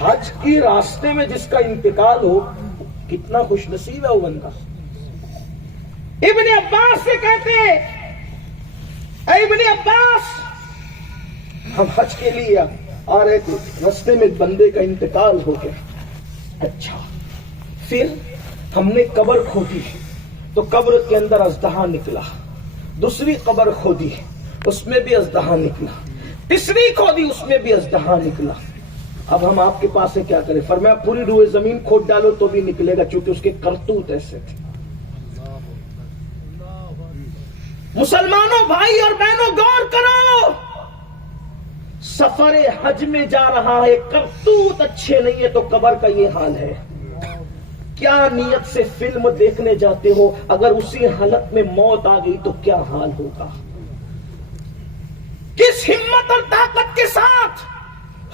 حج کی راستے میں جس کا انتقال ہو کتنا خوش نصیب ہے وہ بندہ. ابن عباس سے کہتے اے ابن عباس ہم حج کے لیے آ رہے تھے, راستے میں بندے کا انتقال ہو گیا. اچھا, پھر ہم نے قبر کھودی تو قبر کے اندر اژدہا نکلا, دوسری قبر کھودی اس میں بھی اژدہا نکلا, تیسری کھودی اس میں بھی اژدہا نکلا. اب ہم آپ کے پاس سے کیا کریں؟ فرمایا پوری روئے زمین کھود ڈالو تو بھی نکلے گا, چونکہ اس کے کرتوت ایسے تھے. مسلمانوں بھائی اور بہنوں غور کرو, سفر حج میں جا رہا ہے, کرتوت اچھے نہیں ہے تو قبر کا یہ حال ہے. کیا نیت سے فلم دیکھنے جاتے ہو, اگر اسی حالت میں موت آ گئی تو کیا حال ہوگا؟ کس ہمت اور طاقت کے ساتھ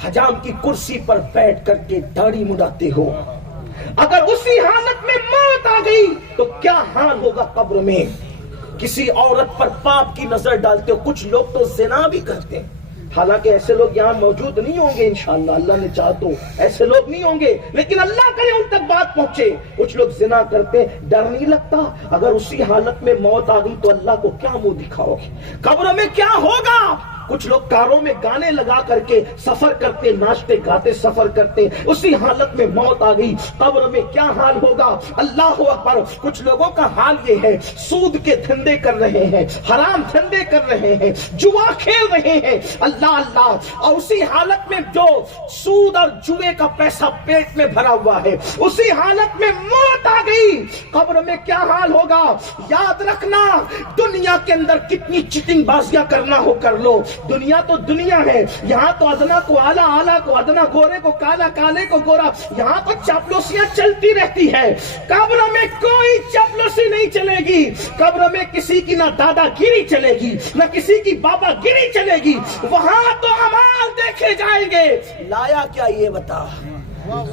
حجام کی کرسی پر بیٹھ کر کے داڑھی مڈاتے ہو, اگر اسی حالت میں موت آ گئی تو کیا حال ہوگا قبر میں؟ کسی عورت پر پاپ کی نظر ڈالتے ہو, کچھ لوگ تو زنا بھی کرتے ہیں, حالانکہ ایسے لوگ یہاں موجود نہیں ہوں گے انشاءاللہ, اللہ نے چاہا تو ایسے لوگ نہیں ہوں گے, لیکن اللہ کرے ان تک بات پہنچے. کچھ لوگ زنا کرتے, ڈر نہیں لگتا اگر اسی حالت میں موت آ گئی تو اللہ کو کیا منہ دکھاؤ گے؟ قبر میں کیا ہوگا؟ کچھ لوگ کاروں میں گانے لگا کر کے سفر کرتے, ناچتے گاتے سفر کرتے, اسی حالت میں موت آ گئی قبر میں کیا حال ہوگا؟ اللہ اکبر. کچھ لوگوں کا حال یہ ہے, سود کے دھندے کر رہے ہیں, حرام دھندے کر رہے ہیں, جوا کھیل رہے ہیں, اللہ اللہ, اور اسی حالت میں جو سود اور جوئے کا پیسہ پیٹ میں بھرا ہوا ہے, اسی حالت میں موت آ گئی قبر میں کیا حال ہوگا؟ یاد رکھنا, دنیا کے اندر کتنی چٹنگ بازیاں کرنا ہو کر لو, دنیا تو دنیا ہے, یہاں تو ادنا کو آلہ, آلہ کو ادنا, گورے کو کالا, کالے کو گورا, یہاں تو چاپلوسیاں چلتی رہتی ہے. قبر میں کوئی چاپلوسی نہیں چلے گی, قبر میں کسی کی نہ دادا گیری چلے گی, نہ کسی کی بابا گیری چلے گی, وہاں تو اعمال دیکھے جائیں گے. لایا کیا یہ بتا,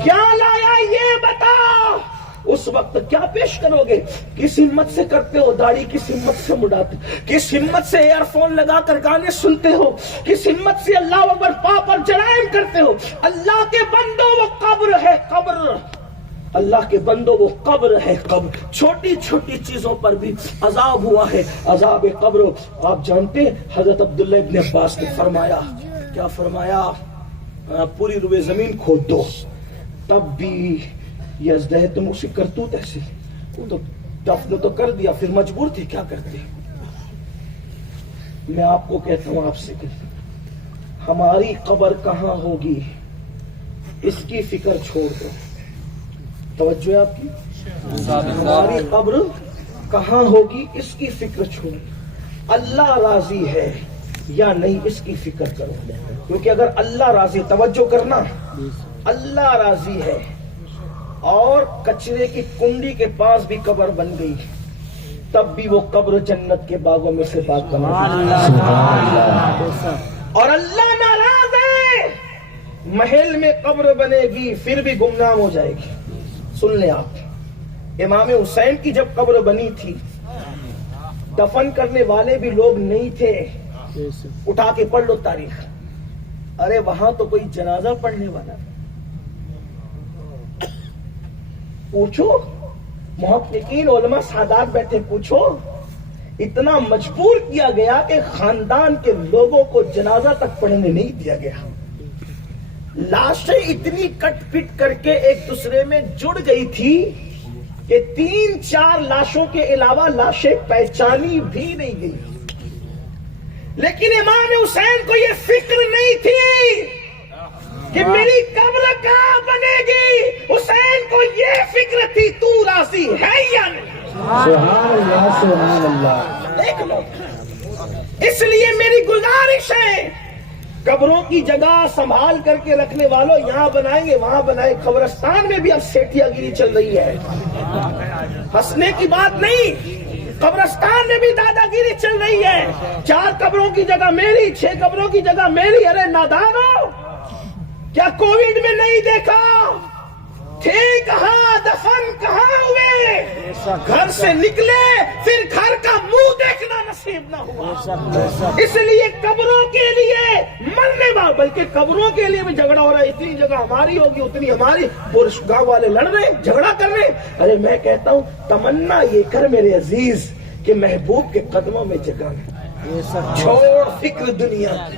کیا لایا یہ بتا؟ اس وقت کیا پیش کرو گے؟ کس ہمت سے کرتے ہو داڑھی, کس ہمت سے مڈاتے, کس ہمت سے ایئر فون لگا کر گانے سنتے ہو, کس ہمت سے اللہ اکبر پاپ اور جرائم کرتے ہو؟ اللہ کے بندو وہ قبر ہے, قبر, اللہ کے بندو وہ قبر ہے, قبر. چھوٹی چھوٹی چیزوں پر بھی عذاب ہوا ہے, عذاب قبر. آپ جانتے حضرت عبداللہ ابن عباس نے فرمایا, کیا فرمایا؟ پوری روئے زمین کھود دو تب بھی یہ ازدہ تم اسی کرتوت ایسے, وہ تو دفن تو کر دیا, پھر مجبور تھے, کیا کرتے؟ میں آپ کو کہتا ہوں, آپ سے ہماری قبر کہاں ہوگی اس کی فکر چھوڑ دو. توجہ ہے آپ کی؟ ہماری قبر کہاں ہوگی اس کی فکر چھوڑ, اللہ راضی ہے یا نہیں اس کی فکر کرو, کیونکہ اگر اللہ راضی, توجہ کرنا, اللہ راضی ہے اور کچرے کی کنڈی کے پاس بھی قبر بن گئی, تب بھی وہ قبر جنت کے باغوں میں سے باغ بنا. اور اللہ ناراض ہے, محل میں قبر بنے گی پھر بھی گمنام ہو جائے گی. سن لیں آپ, امام حسین کی جب قبر بنی تھی, دفن کرنے والے بھی لوگ نہیں تھے. اٹھا کے پڑھ لو تاریخ, ارے وہاں تو کوئی جنازہ پڑھنے والا, پوچھو محققین علماء سادات بیٹھے, پوچھو. اتنا مجبور کیا گیا کہ خاندان کے لوگوں کو جنازہ تک پڑھنے نہیں دیا گیا. لاشیں اتنی کٹ پٹ کر کے ایک دوسرے میں جڑ گئی تھی کہ 3-4 لاشوں کے علاوہ لاشیں پہچانی بھی نہیں گئی. لیکن امام حسین کو یہ فکر نہیں تھی کہ میری قبر کہاں بنے گی, حسین کو یہ فکر تھی تو راضی ہے یا نہیں. سبحان اللہ, سبحان اللہ. دیکھ لو, اس لیے میری گزارش ہے, قبروں کی جگہ سنبھال کر کے رکھنے والوں, یہاں بنائیں گے وہاں بنائیں. قبرستان میں بھی اب سیٹھیا گیری چل رہی ہے, ہنسنے کی بات نہیں, قبرستان میں بھی دادا گیری چل رہی ہے. 4 قبروں کی جگہ میری, 6 قبروں کی جگہ میری. ارے نادانو, کیا کووڈ میں نہیں دیکھا تھے کہاں, دفن کہاں ہوئے؟ گھر سے نکلے پھر گھر کا منہ دیکھنا نصیب نہ ہوا. اس لیے قبروں کے لیے مرنے والے، بلکہ قبروں کے لیے بھی جھگڑا ہو رہا ہے. اتنی جگہ ہماری ہوگی اتنی ہماری، پورے گاؤں والے لڑ رہے ہیں، جھگڑا کر رہے ہیں. ارے میں کہتا ہوں تمنا یہ کر میرے عزیز کہ محبوب کے قدموں میں جگہ ہے. چھوڑ فکر دنیا کی،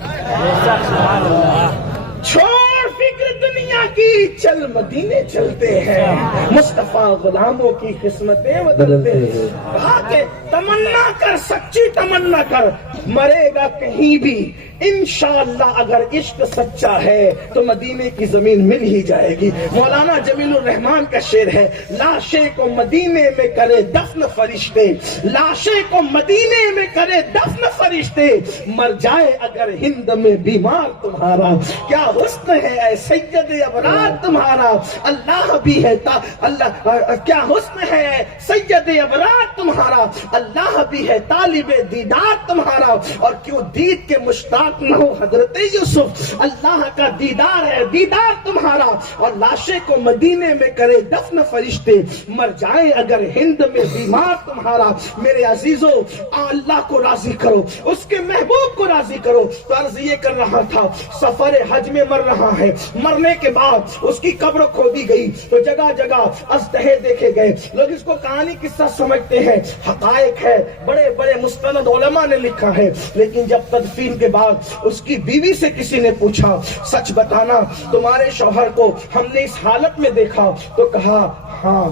چھوڑ فکر دنیا کی، چل مدینے چلتے ہیں. مصطفیٰ غلاموں کی قسمتیں بدلتے ہیں. کہا کہ تمنا کر، سچی تمنا کر، مرے گا کہیں بھی انشاءاللہ اگر عشق سچا ہے تو مدینے کی زمین مل ہی جائے گی. مولانا جمیل الرحمان کا شعر ہے، لاشے کو مدینے میں کرے دفن فرشتے، لاشے کو مدینے میں کرے دفن فرشتے، مر جائے اگر ہند میں بیمار تمہارا، کیا حسن ہے اے سید ابرار تمہارا. اللہ بھی ہے اللہ، کیا حسن ہے اے سید ابرار تمہارا، اللہ بھی ہے طالب دیدار تمہارا. اور کیوں دید کے مشتاق نہ ہو حضرت یوسف، اللہ کا دیدار ہے دیدار تمہارا. اور لاشے کو مدینے میں کرے دفن فرشتے، مر جائے اگر ہند میں بیمار تمہارا. میرے عزیزو اللہ کو راضی کرو، اس کے محبوب کو راضی کرو. تو عرض یہ کر رہا تھا، سفر حج میں مر رہا ہے، مرنے کے بعد اس کی قبر کھودی گئی تو جگہ جگہ اژدہے دیکھے گئے. لوگ اس کو کہانی قصہ سمجھتے ہیں، حقائق ہے، بڑے بڑے مستند علماء نے لکھا ہے. لیکن جب تدفین کے بعد اس کی بیوی سے کسی نے پوچھا، سچ بتانا تمہارے شوہر کو ہم نے اس حالت میں دیکھا، تو کہا ہاں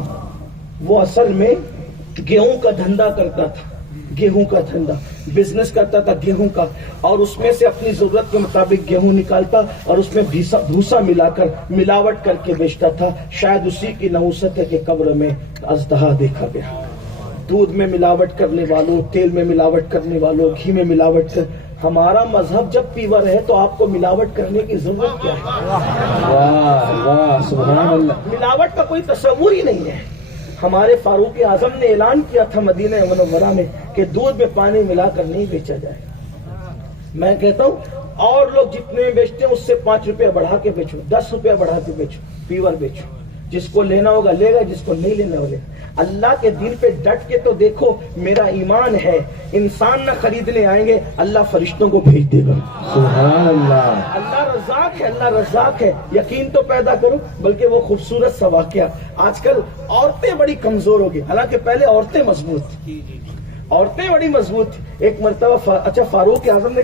وہ اصل میں گیہوں کا دھندا کرتا تھا، گیہوں کا دھندا، بزنس کرتا تھا گیہوں کا، اور اس میں سے اپنی ضرورت کے مطابق گیہوں نکالتا اور اس میں بھوسا ملا کر ملاوٹ کر کے بیچتا تھا. شاید اسی کی نحوست ہے کہ قبر میں اژدہا دیکھا گیا. دودھ میں ملاوٹ کرنے والوں، تیل میں ملاوٹ کرنے والوں، گھی میں ملاوٹ کر. ہمارا مذہب جب پیور ہے تو آپ کو ملاوٹ کرنے کی ضرورت کیا ہے؟ واہ واہ سبحان اللہ. ملاوٹ کا کوئی تصور ہی نہیں ہے. ہمارے فاروق اعظم نے اعلان کیا تھا مدینہ منورہ میں کہ دودھ میں پانی ملا کر نہیں بیچا جائے. میں کہتا ہوں اور لوگ جتنے بیچتے ہیں اس سے 5 روپے بڑھا کے بیچو، 10 روپے بڑھا کے بیچو، پیور بیچو. جس کو لینا ہوگا لے گا، جس کو نہیں لینا ہوگا. اللہ کے دین پہ ڈٹ کے تو دیکھو، میرا ایمان ہے انسان نہ خریدنے آئیں گے، اللہ فرشتوں کو بھیج دے گا. سبحان اللہ. اللہ رزاق ہے، اللہ رزاق ہے. یقین تو پیدا کرو. بلکہ وہ خوبصورت سا واقعہ، آج کل عورتیں بڑی کمزور ہو گئی، حالانکہ پہلے عورتیں مضبوط تھیں، عورتیں بڑی مضبوط تھیں. ایک مرتبہ فاروق اعظم نے